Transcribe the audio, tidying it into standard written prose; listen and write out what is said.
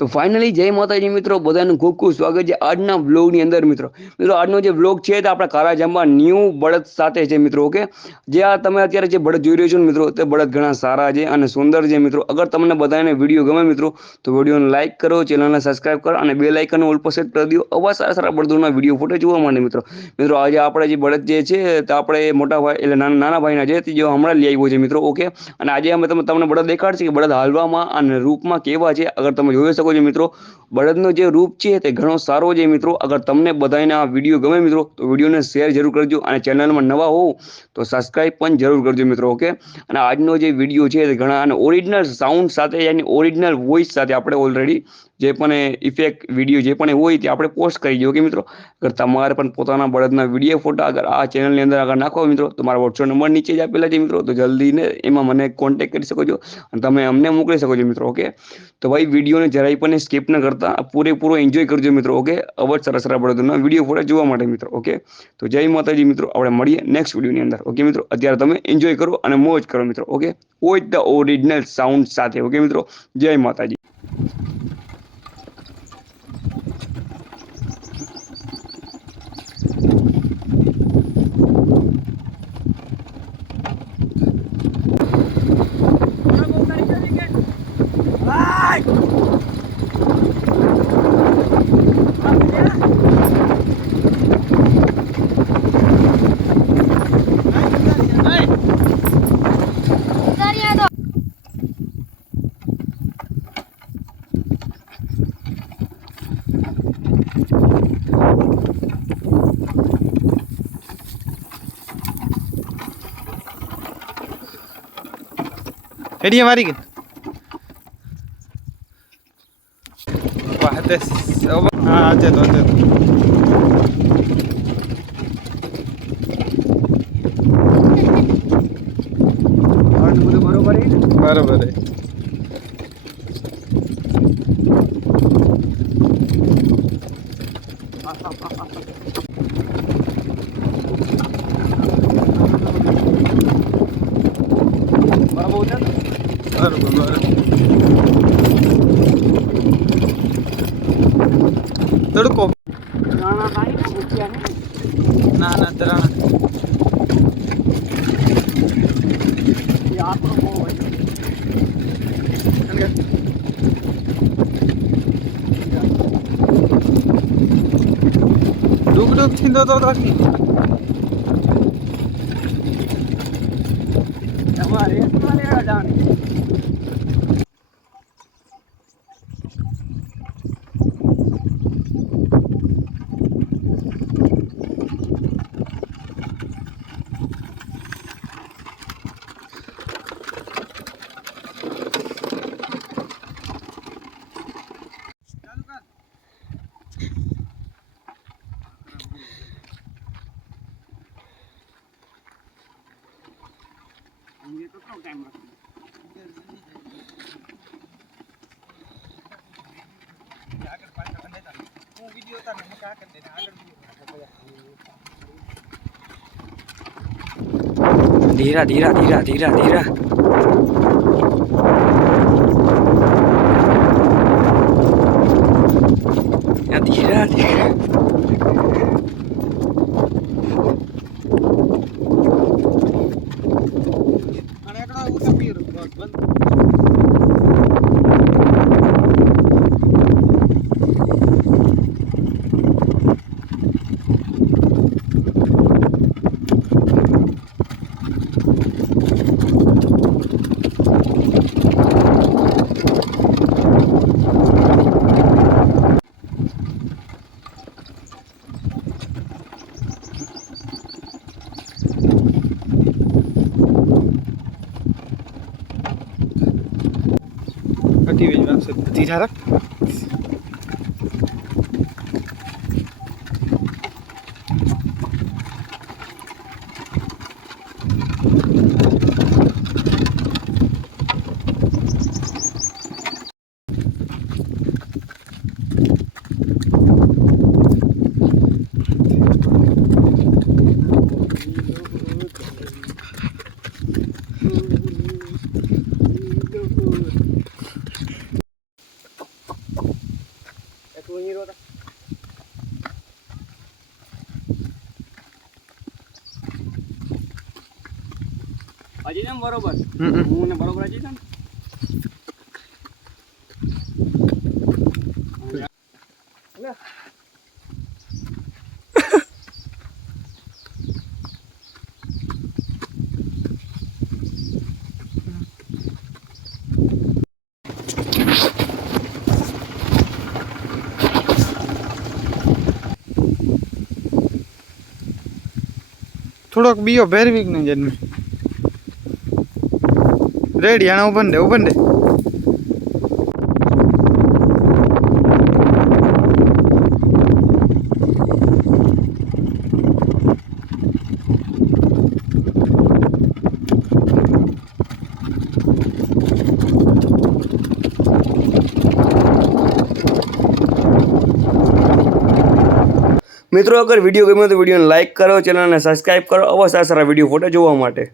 તો ફાઇનલી જય માતાજી મિત્રો, બધાનું ખૂબ ખૂબ સ્વાગત છે આજના વ્લોગની અંદર મિત્રો. આજનો જે વ્લોગ છે તે આપણા કારાજામમાં ન્યૂ બળદ સાથે છે મિત્રો. ઓકે, જે આ તમે અત્યારે જે બળદ જોઈ રહ્યો છો મિત્રો, તે બળદ ઘણા સારા છે અને સુંદર છે મિત્રો. અગર તમને બધાને વિડીયો ગમે મિત્રો તો વિડીયોને લાઇક કરો, ચેનલને સબસ્ક્રાઇબ કરો અને બે લાઇકન ઓલ પર સેટ કરી દો. આવા સારા સારા બળદોના વિડીયો ફોટો જોવા માટે મિત્રો. આજે આપણે જે બળદ જે છે તે આપણે મોટા ભાઈ એટલે નાના ભાઈના છે, તે જો હમણાં લઈ આવ્યો છે મિત્રો. ઓકે, અને આજે અમે તમને બળદ દેખાડશે કે બળદ હાલવામાં અને રૂપમાં કેવા છે. અગર તમે જોઈ શકો છો મિત્રો, બળદનો જે રૂપ છે તે ઘણો સારો છે મિત્રો. અગર તમને બધાને આ વિડીયો ગમે મિત્રો તો વિડીયોને શેર જરૂર કરજો અને ચેનલમાં નવા હોવ તો સબસ્ક્રાઇબ પણ જરૂર કરજો મિત્રો. ઓકે, અને આજનો જે વિડીયો છે તે ઘણા અને ઓરિજિનલ સાઉન્ડ સાથે એની ઓરિજિનલ વોઇસ સાથે આપણે ઓલરેડી જે પણ ઇફેક્ટ વિડીયો જે પણ હોય તે આપણે પોસ્ટ કરી દઈએ. ઓકે મિત્રો, અગર તમારે પણ પોતાના બળદના વિડીયો ફોટા અગર આ ચેનલની અંદર આગળ નાખો મિત્રો તો મારા વોટ્સએપ નંબર નીચે જ આપેલા છે મિત્રો. તો જલ્દીને એમાં મને કોન્ટેક્ટ કરી શકો છો અને તમે અમને મોકલી શકો છો મિત્રો. ઓકે, તો ભાઈ વિડીયોને જરાય પણ સ્કીપ ન કરતા પૂરેપૂરો એન્જોય કરજો મિત્રો. ઓકે, અવર સરસ બળદોના વિડીયો ફોટા જોવા માટે મિત્રો. ઓકે, તો જય માતાજી મિત્રો, આપણે મળીએ નેક્સ્ટ વિડીયોની અંદર. ઓકે મિત્રો, અત્યારે તમે એન્જોય કરો અને મોજ કરો મિત્રો. Okay, with the original sound સાથે. ઓકે મિત્રો, જય માતાજી. હેડી મારી ગઈ હા આજે તો બરોબર તડકો ના તરાણા ડુક થીંદો તો રાખી ધીરા ધીરા ધીરા ધીરા ધીરા ધીરા ધીરા ધીરા રાખ હીરો હતા હજી ને બરોબર હું ને બરોબર હજી ને થોડોક બીયો ભેરવીક ને જન્મે રેડી આના ઓપન દે મિત્રો અગર વિડીયો ગમ્યો તો વિડીયોને લાઇક કરો ચેનલને સબસ્ક્રાઇબ કરો આવા સારા વિડીયો ફોટો જોવા માટે